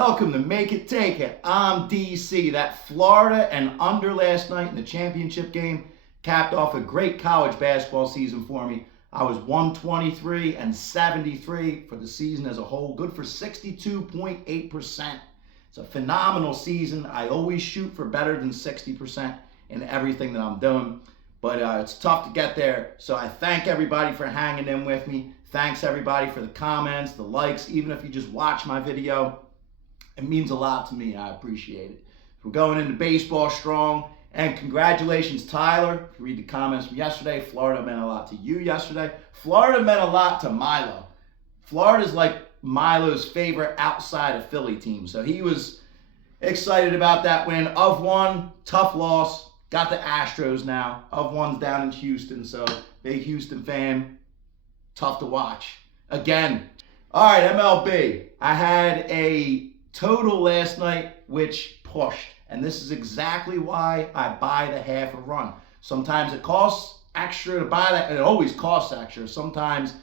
Welcome to Make It Take It. I'm DC. That Florida and under last night in the championship game capped off a great college basketball season for me. I was 123 and 73 for the season as a whole, good for 62.8%. It's a phenomenal season. I always shoot for better than 60% in everything that I'm doing, but it's tough to get there. So I thank everybody for hanging in with me. Thanks everybody for the comments, the likes, even if you just watch my video. It means a lot to me. I appreciate it. We're going into baseball strong. And congratulations, Tyler. If you read the comments from yesterday, Florida meant a lot to you yesterday. Florida meant a lot to Milo. Florida's like Milo's favorite outside of Philly team. So he was excited about that win. Of one, tough loss. Got the Astros now. Of one's down in Houston. So big Houston fan. Tough to watch. Again. All right, MLB. I had a total last night which pushed. And this is exactly why I buy the half a run. Sometimes it costs extra to buy that, and it always costs extra. Sometimes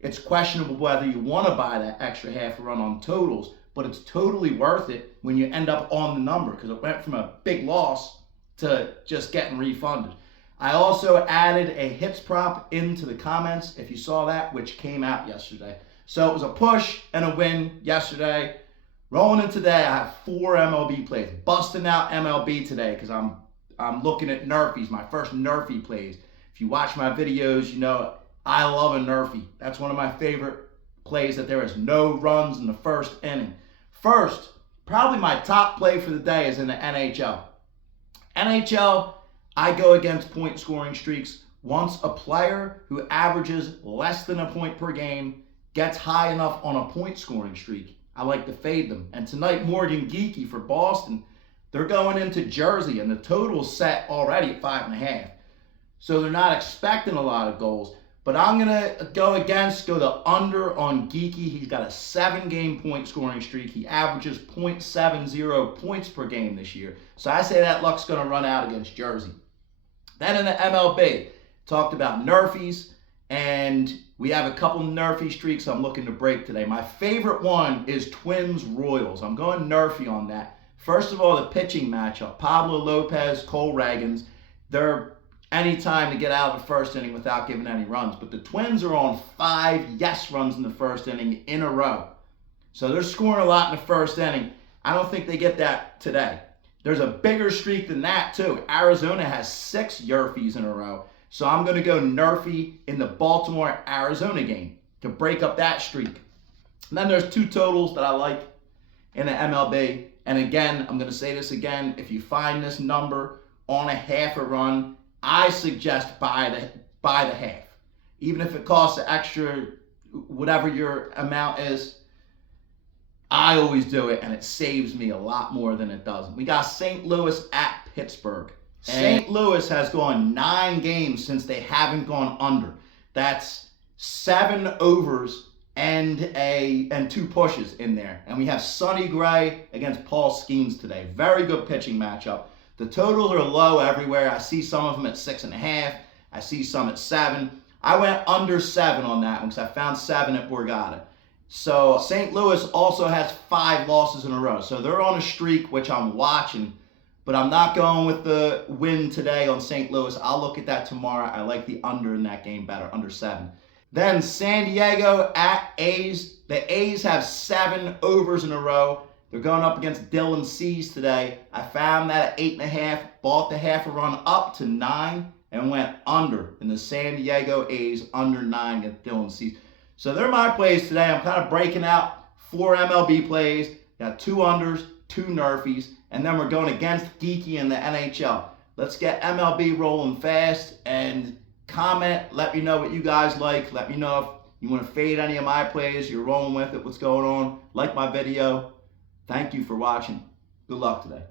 it's questionable whether you want to buy that extra half a run on totals, but it's totally worth it when you end up on the number because it went from a big loss to just getting refunded. I also added a hits prop into the comments, if you saw that, which came out yesterday. So it was a push and a win yesterday. Rolling in today, I have 4 MLB plays. Busting out MLB today because I'm looking at Nrfi's, my first Nrfi plays. If you watch my videos, you know I love a Nrfi. That's one of my favorite plays that there is no runs in the first inning. First, probably my top play for the day is in the NHL. NHL, I go against point scoring streaks. Once a player who averages less than a point per game gets high enough on a point scoring streak, I like to fade them. And tonight, Morgan Geekie for Boston, they're going into Jersey, and the total's set already at 5.5. So they're not expecting a lot of goals. But I'm going to go the under on Geekie. He's got a 7-game point scoring streak. He averages .70 points per game this year. So I say that luck's going to run out against Jersey. Then in the MLB, talked about Nrfi's, and we have a couple Nrfi streaks I'm looking to break today. My favorite one is Twins-Royals. I'm going Nrfi on that. First of all, the pitching matchup. Pablo Lopez, Cole Ragans. They're any time to get out of the first inning without giving any runs. But the Twins are on 5 yes runs in the first inning in a row. So they're scoring a lot in the first inning. I don't think they get that today. There's a bigger streak than that, too. Arizona has 6 Nrfis in a row. So I'm going to go Nrfi in the Baltimore-Arizona game to break up that streak. And then there's 2 totals that I like in the MLB. And again, I'm going to say this again. If you find this number on a half a run, I suggest buy the half. Even if it costs the extra, whatever your amount is, I always do it, and it saves me a lot more than it doesn't. We got St. Louis at Pittsburgh. St. Louis has gone 9 games since they haven't gone under. That's 7 overs and 2 pushes in there. And we have Sonny Gray against Paul Skeens today. Very good pitching matchup. The totals are low everywhere. I see some of them at 6.5. I see some at 7. I went under 7 on that one because I found 7 at Borgata. So St. Louis also has 5 losses in a row. So they're on a streak, which I'm watching. But I'm not going with the win today on St. Louis. I'll look at that tomorrow. I like the under in that game better, under 7. Then San Diego at A's. The A's have 7 overs in a row. They're going up against Dylan Cease today. I found that at 8.5, bought the half a run up to 9, and went under in the San Diego A's under 9 against Dylan Cease. So they're my plays today. I'm kind of breaking out 4 MLB plays. Got 2 unders, 2 Nrfis. And then we're going against Geekie in the NHL. Let's get MLB rolling fast and comment. Let me know what you guys like. Let me know if you want to fade any of my plays. You're rolling with it. What's going on? Like my video. Thank you for watching. Good luck today.